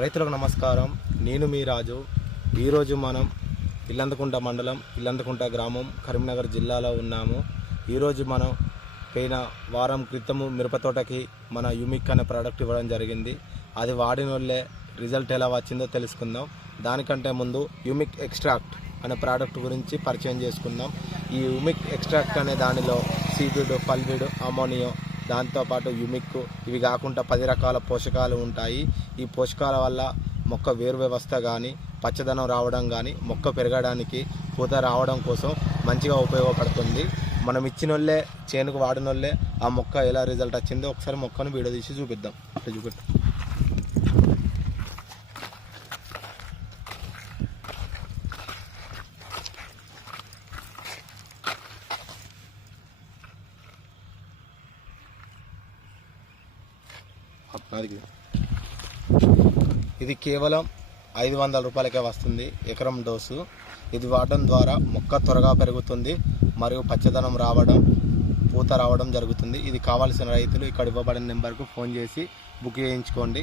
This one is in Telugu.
రైతులకు నమస్కారం. నేను మీ రాజు. ఈరోజు మనం ఇల్లందుకుంట మండలం, ఇల్లందుకుంట గ్రామం, కరీంనగర్ జిల్లాలో ఉన్నాము. ఈరోజు మనం పోయిన వారం క్రితము మిరపతోటకి మన యూమిక్ అనే ప్రోడక్ట్ ఇవ్వడం జరిగింది. అది వాడిన వాళ్ళే రిజల్ట్ ఎలా వచ్చిందో తెలుసుకుందాం. దానికంటే ముందు యూమిక్ ఎక్స్ట్రాక్ట్ అనే ప్రోడక్ట్ గురించి పరిచయం చేసుకుందాం. ఈ యూమిక్ ఎక్స్ట్రాక్ట్ అనే దానిలో సీవిడ్, పల్విడ్, అమోనియో, దాంతోపాటు యూమిక్, ఇవి కాకుండా 10 రకాల పోషకాలు ఉంటాయి. ఈ పోషకాల వల్ల మొక్క వేరు వ్యవస్థ కానీ, పచ్చదనం రావడం కానీ, మొక్క పెరగడానికి, పూత రావడం కోసం మంచిగా ఉపయోగపడుతుంది. మనం ఇచ్చినోళ్ళే చేనుకు వాడినోళ్ళే ఆ మొక్క ఎలా రిజల్ట్ వచ్చిందో ఒకసారి మొక్కను వీడియో తీసి చూపిద్దాం. చూపెట్టు. ఇది కేవలం 500 రూపాయలకే వస్తుంది ఎకరం డోసు. ఇది వాడడం ద్వారా మొక్క త్వరగా పెరుగుతుంది మరియు పచ్చదనం రావడం, పూత రావడం జరుగుతుంది. ఇది కావాల్సిన రైతులు ఇక్కడ ఇవ్వబడిన నెంబర్కు ఫోన్ చేసి బుక్ చేయించుకోండి.